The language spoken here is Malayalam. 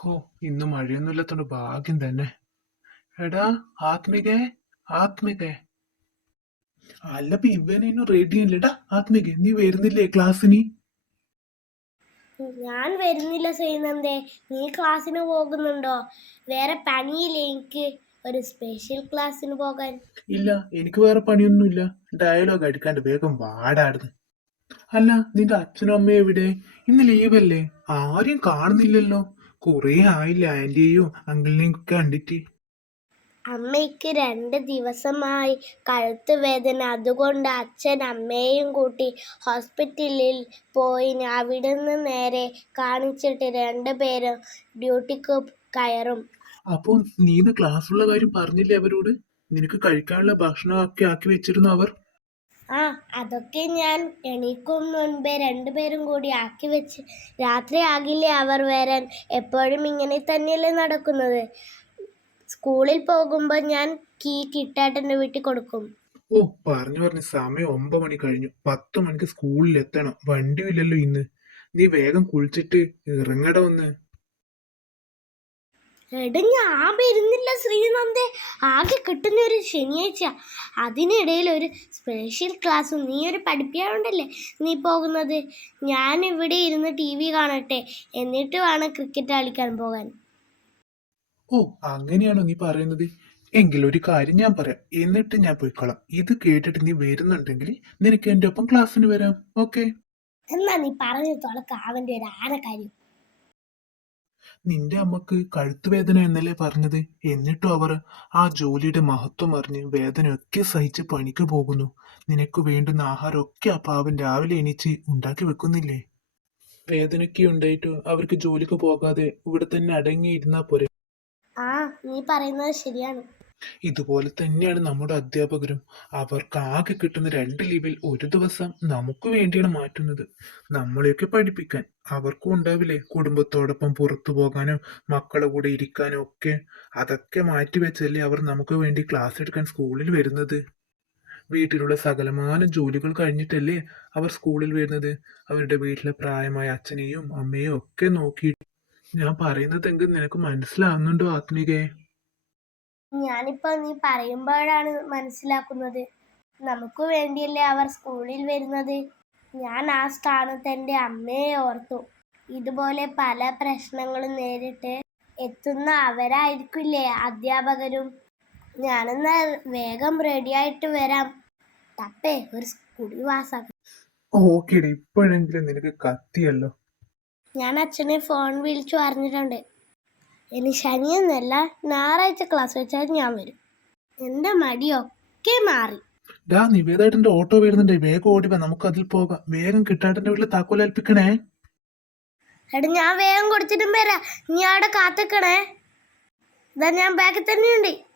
ഓ ഇന്ന് മഴയൊന്നും ഇല്ലാത്തോണ്ട് ഭാഗ്യം തന്നെ. എടാ ആത്മികേ ആത്മികേ. അല്ലപ്പ ഇവനും റെഡി അല്ലടാ? ആത്മികേ നീ വരുന്നില്ലേ ക്ലാസ്സിന് ഞാൻ വരുന്നില്ല ചെയ്യുന്നതേ നീ ക്ലാസ്സിന് പോകുന്നുണ്ടോ? വേറെ പണിയില്ലേ എനിക്ക്? ഒരു സ്പെഷ്യൽ ക്ലാസ്സിന് പോകാൻ. ഇല്ല എനിക്ക് വേറെ പണിയൊന്നുമില്ല. ഡയലോഗ് അടിക്കാണ്ട് വേഗം വാടാടുന്നു അല്ല നിന്റെ അച്ഛനും അമ്മയും എവിടെ? ഇന്ന് ലീവല്ലേ ആരെയും കാണുന്നില്ലല്ലോ. കൊറേ ആയില്ല ആന്റിയെയും അങ്കിളിനെയും ഒക്കെ കണ്ടിട്ട്. അമ്മയ്ക്ക് രണ്ട് ദിവസമായി കഴുത്ത് വേദന. അതുകൊണ്ട് അച്ഛൻ അമ്മയെയും കൂട്ടി ഹോസ്പിറ്റലിൽ പോയി. അവിടുന്ന് നേരെ കാണിച്ചിട്ട് രണ്ടുപേരും ഡ്യൂട്ടിക്ക് കയറും. അപ്പൊ നീ ഇന്ന് ക്ലാസ്സുള്ള കാര്യം പറഞ്ഞില്ലേ അവരോട്? നിനക്ക് കഴിക്കാനുള്ള ഭക്ഷണമൊക്കെ ആക്കി വെച്ചിരുന്നു അവർ? ആ അതൊക്കെ ഞാൻ എണീക്കും മുൻപേ രണ്ടുപേരും കൂടി ആക്കി വെച്ച്. രാത്രി ആകില്ലേ അവർ വരാൻ. എപ്പോഴും ഇങ്ങനെ തന്നെയല്ലേ നടക്കുന്നത്. സ്കൂളിൽ പോകുമ്പോൾ ഞാൻ കീ കിട്ടാട്ടന്റെ വീട്ടിൽ കൊടുക്കും. ഓ പറഞ്ഞു പറഞ്ഞു. സമയം ഒമ്പത് മണി കഴിഞ്ഞു. പത്ത് മണിക്ക് സ്കൂളിൽ എത്തണം വണ്ടിയില്ലല്ലോ ഇന്ന്. നീ വേഗം കുളിച്ചിട്ട് ഇറങ്ങട ഒന്ന്. എടാ ആ വരുന്നില്ല ശ്രീനന്ദേ. ആകെ കിട്ടുന്ന ഒരു ശനിയാഴ്ച. അതിനിടയിൽ ഒരു സ്പെഷ്യൽ ക്ലാസ്സും നീ ഒരു പഠിപ്പിയാണ്ടല്ലേ നീ പോകുന്നത്? ഞാൻ ഇവിടെ ഇരുന്ന് ടി വി കാണട്ടെ. എന്നിട്ട് വേണം ക്രിക്കറ്റ് കളിക്കാൻ പോകാൻ. ഓ അങ്ങനെയാണോ നീ പറയുന്നത്? എങ്കിൽ ഒരു കാര്യം ഞാൻ പറയാം. എന്നിട്ട് ഞാൻ പോയിക്കോളാം. ഇത് കേട്ടിട്ട് നീ വരുന്നുണ്ടെങ്കിൽ നിനക്ക് എന്റെ ഒപ്പം ക്ലാസ്സിന് വരാം. ഓക്കെ എന്നാ നീ പറഞ്ഞു തുളക്ക അവന്റെ ഒരു ആനക്കാര്യം. നിന്റെ അമ്മയ്ക്ക് കഴുത്തുവേദന എന്നല്ലേ പറഞ്ഞത്? എന്നിട്ടും അവർ ആ ജോലിയുടെ മഹത്വം അറിഞ്ഞ് വേദനയൊക്കെ സഹിച്ച് പണിക്ക് പോകുന്നു. നിനക്ക് വേണ്ടുന്ന ആഹാരമൊക്കെ ആ പാവൻ രാവിലെ എണീച്ച് ഉണ്ടാക്കി വെക്കുന്നില്ലേ? വേദനയ്ക്ക് ഉണ്ടായിട്ട് അവർക്ക് ജോലിക്ക് പോകാതെ ഇവിടെ തന്നെ അടങ്ങിയിരുന്നാ പോരെ. ആ നീ പറയുന്നത് ശരിയാണ്. ഇതുപോലെ തന്നെയാണ് നമ്മുടെ അധ്യാപകരും. അവർക്ക് ആകെ കിട്ടുന്ന രണ്ട് ലീവിൽ ഒരു ദിവസം നമുക്ക് വേണ്ടിയാണ് മാറ്റുന്നത്. നമ്മളെയൊക്കെ പഠിപ്പിക്കാൻ. അവർക്കും ഉണ്ടാവില്ലേ? കുടുംബത്തോടൊപ്പം പുറത്തു പോകാനോ മക്കളെ കൂടെ ഇരിക്കാനോ ഒക്കെ. അതൊക്കെ മാറ്റിവെച്ചല്ലേ അവർ നമുക്ക് വേണ്ടി ക്ലാസ് എടുക്കാൻ സ്കൂളിൽ വരുന്നത്. വീട്ടിലുള്ള സകലമാന ജോലികൾ കഴിഞ്ഞിട്ടല്ലേ അവർ സ്കൂളിൽ വരുന്നത്. അവരുടെ വീട്ടിലെ പ്രായമായ അച്ഛനെയും അമ്മയെയും ഒക്കെ നോക്കി. ഞാൻ പറയുന്നത് എങ്കിൽ നിനക്ക് മനസ്സിലാവുന്നുണ്ടോ ആത്മികേ? ഞാനിപ്പോൾ നീ പറയുമ്പോഴാണ് മനസ്സിലാക്കുന്നത്. നമുക്ക് വേണ്ടിയല്ലേ അവർ സ്കൂളിൽ വരുന്നത്. ഞാൻ ആ സ്ഥാനത്ത് എന്റെ അമ്മയെ ഓർത്തു. ഇതുപോലെ പല പ്രശ്നങ്ങളും നേരിട്ട് എത്തുന്ന അവരായിരിക്കില്ലേ അധ്യാപകരും. ഞാനെന്നാ വേഗം റെഡിയായിട്ട് വരാം. തപ്പേ ഒരു വാസാക്കാം ഓക്കേടി ഇപ്പോഴെങ്കിലും നിനക്ക് കത്തിയല്ലോ. ഞാൻ അച്ഛനെ ഫോൺ വിളിച്ചു പറഞ്ഞിട്ടുണ്ട്. ഇനി ശനിയെന്നല്ല ഞായറാഴ്ച ക്ലാസ് വെച്ചാൽ ഞാൻ വരും. എന്റെ മടിയൊക്കെ മാറി. ഡാ നിവേദേട്ടന്റെ ഓട്ടോ വരുന്നുണ്ട്. വേഗം ഓടി നമുക്ക് അതിൽ പോകാം. വേഗം കിട്ടാട്ടന്റെ വീട്ടിൽ താക്കോൽ ഏൽപ്പിക്കണേ. എടാ ഞാൻ വേഗം കൊടുത്തിട്ടും വരാം. നീ അവിടെ കാത്തിക്കണേ. ഇതാ ഞാൻ ബാക്കിൽ തന്നെയുണ്ട്.